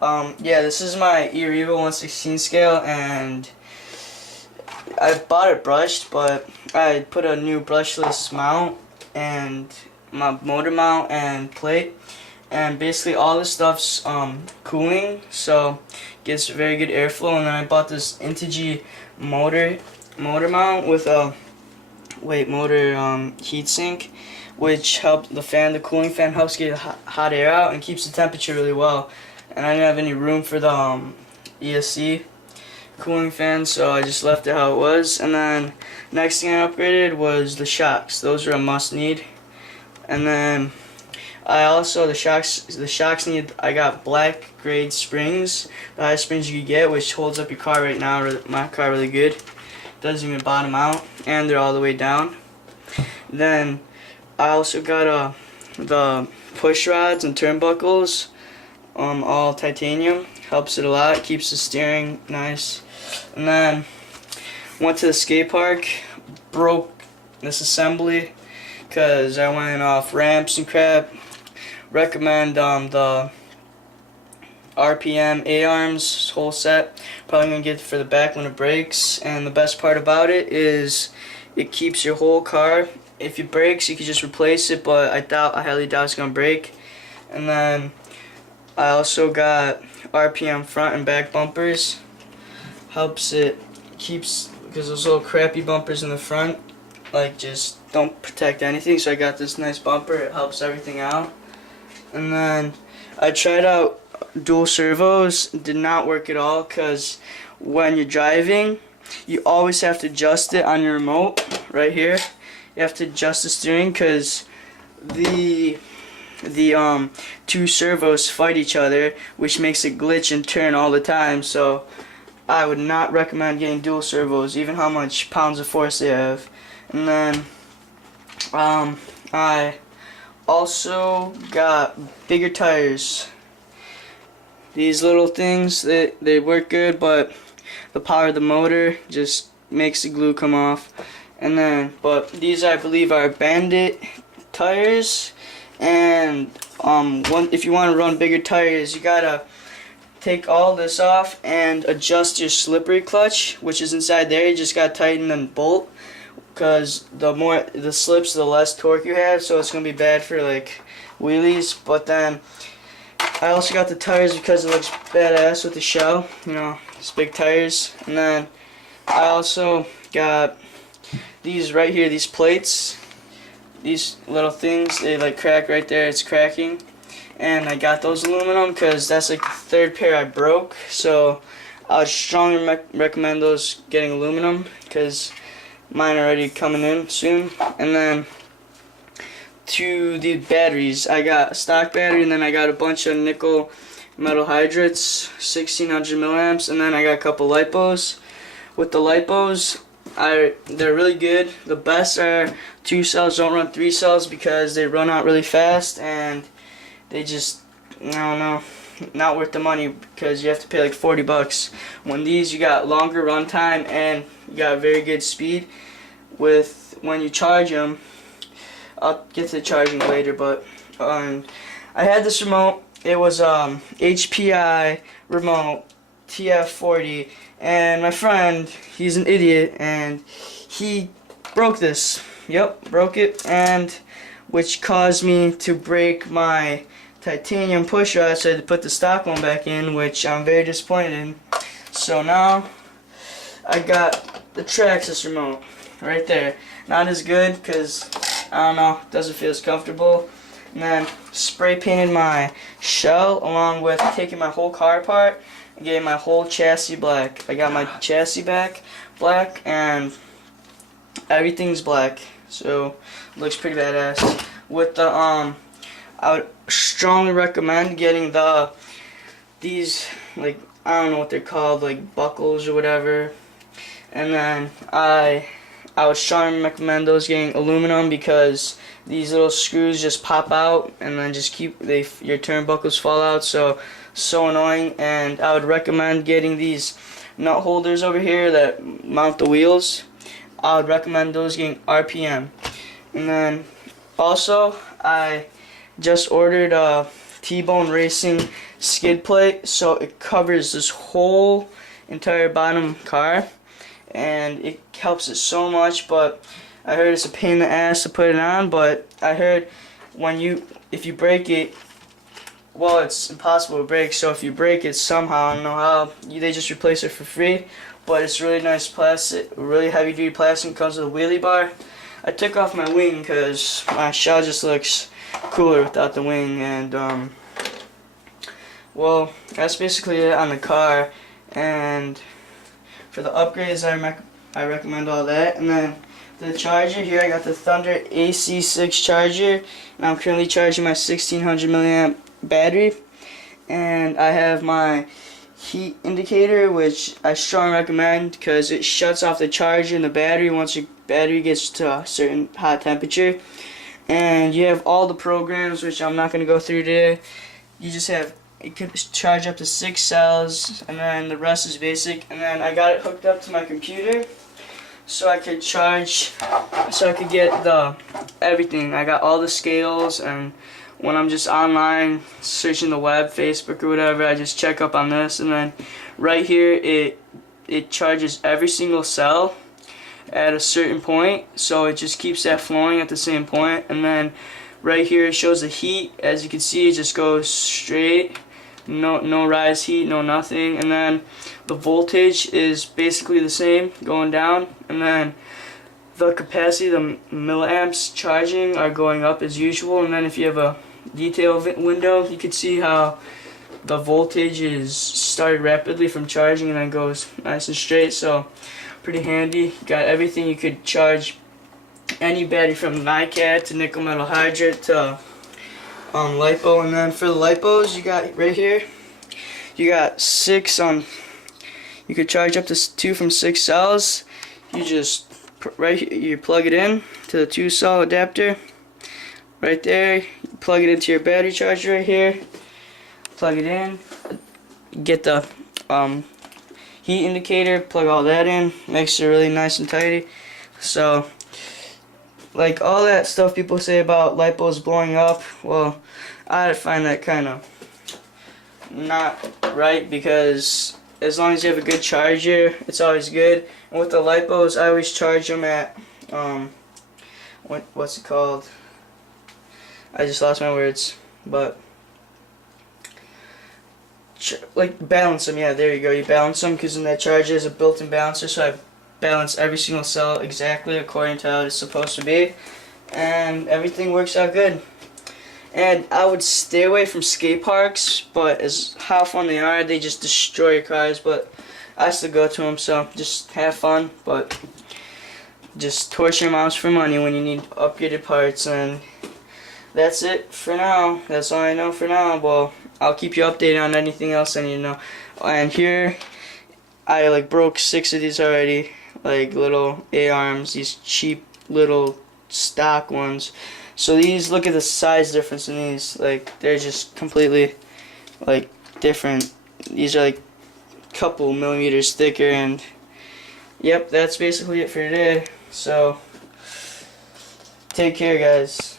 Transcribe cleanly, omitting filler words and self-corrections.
Yeah, this is my e-revo 1/16 scale, and I bought it brushed, but I put a new brushless mount and my motor mount and plate, and basically all this stuff's cooling, so gets very good airflow. And then I bought this Integy motor mount with a motor heatsink, which helps the cooling fan helps get hot air out and keeps the temperature really well. And I didn't have any room for the ESC cooling fan, so I just left it how it was. And then next thing I upgraded was the shocks. Those are a must need. And then I also the shocks need. I got black grade springs, the highest springs you could get, which holds up your car right now. My car really good. Doesn't even bottom out, and they're all the way down. Then I also got the push rods and turnbuckles, all titanium. Helps it a lot. Keeps the steering nice. And then went to the skate park, broke this assembly because I went off ramps and crap. Recommend the RPM A-arms whole set. Probably gonna get it for the back when it breaks. And the best part about it is it keeps your whole car. If it breaks, you can just replace it, but I highly doubt it's gonna break. And then I also got RPM front and back bumpers. Helps it keeps, because those little crappy bumpers in the front just don't protect anything, so I got this nice bumper. It helps everything out. And then I tried out dual servos. Did not work at all, because when you're driving you always have to adjust it on your remote right here. You have to adjust the steering because the two servos fight each other, which makes it glitch and turn all the time. So I would not recommend getting dual servos, even how much pounds of force they have. And then I also got bigger tires. These little things, they work good, but the power of the motor just makes the glue come off. And then, but these I believe are Bandit tires. And if you want to run bigger tires, you gotta take all this off and adjust your slippery clutch, which is inside there. You just gotta tighten and bolt, because the more the slips, the less torque you have, so it's gonna be bad for like wheelies. But then I also got the tires because it looks badass with the shell, you know, it's big tires. And then I also got these right here, these plates. These little things, they like crack right there, it's cracking. And I got those aluminum because that's like the third pair I broke. So I would strongly recommend those getting aluminum, because mine are already coming in soon. And then to the batteries, I got a stock battery, and then I got a bunch of nickel metal hydrates, 1600 milliamps, and then I got a couple lipos. With the lipos, they're really good. The best are 2 cells. Don't run 3 cells because they run out really fast, and they just, I don't know, not worth the money, because you have to pay like 40 bucks. When these, you got longer run time and you got very good speed. With when you charge them, I'll get to the charging later, but I had this remote. It was HPI remote TF40, and my friend, he's an idiot, and he broke this. Yep, broke it, and which caused me to break my titanium push rod, so I had to put the stock one back in, which I'm very disappointed in. So now I got the Traxxas remote right there. Not as good because, I don't know, doesn't feel as comfortable. And then spray painted my shell, along with taking my whole car apart and getting my whole chassis black. I got my chassis back black, and everything's black, so it looks pretty badass. With the I would strongly recommend getting these, like, I don't know what they're called, like buckles or whatever. And then I would strongly recommend those getting aluminum, because these little screws just pop out and then just your turnbuckles fall out, so annoying. And I would recommend getting these nut holders over here that mount the wheels. I would recommend those getting RPM. And then also I just ordered T-Bone Racing skid plate, so it covers this whole entire bottom car, and it helps it so much. But I heard it's a pain in the ass to put it on, but I heard if you break it, well, it's impossible to break, so if you break it somehow, I don't know how, they just replace it for free. But it's really nice plastic, really heavy duty plastic, comes with a wheelie bar. I took off my wing because my shell just looks cooler without the wing, and well, that's basically it on the car. And for the upgrades, I recommend all that. And then the charger here, I got the Thunder AC6 charger, and I'm currently charging my 1600 milliamp battery. And I have my heat indicator, which I strongly recommend because it shuts off the charger and the battery once your battery gets to a certain hot temperature. And you have all the programs, which I'm not going to go through today. You just have, it could charge up to 6 cells, and then the rest is basic. And then I got it hooked up to my computer so I could charge, so I could get everything. I got all the scales, and when I'm just online searching the web, Facebook or whatever, I just check up on this. And then right here it charges every single cell at a certain point, so it just keeps that flowing at the same point. And then right here it shows the heat. As you can see, it just goes straight, no rise heat, no nothing. And then the voltage is basically the same going down, and then the capacity, the milliamps charging, are going up as usual. And then if you have a detail window, you can see how the voltage is started rapidly from charging and then goes nice and straight. So pretty handy. Got everything. You could charge any battery from NiCad to nickel metal hydride to LiPo. And then for the LiPos, you got right here, you got 6 you could charge up to 2 from 6 cells. You just right here, you plug it in to the 2-cell adapter right there. You plug it into your battery charger right here, plug it in, get the heat indicator, plug all that in, makes it really nice and tidy. So like all that stuff people say about LiPos blowing up, well, I find that kind of not right, because as long as you have a good charger, it's always good. And with the LiPos, I always charge them at what's it called? I just lost my words, but like balance them. Yeah, there you go. You balance them, because in that charger is a built-in balancer, so I balance every single cell exactly according to how it's supposed to be, and everything works out good. And I would stay away from skate parks, but as how fun they are, they just destroy your cars. But I still go to them, so just have fun, but just torture your moms for money when you need upgraded parts. And that's it for now. That's all I know for now. Well, I'll keep you updated on anything else I need to know. And here, I like broke 6 of these already, like little A-arms, these cheap little stock ones. So these, look at the size difference in these, like they're just completely like different. These are like a couple millimeters thicker. And yep, that's basically it for today. So take care, guys.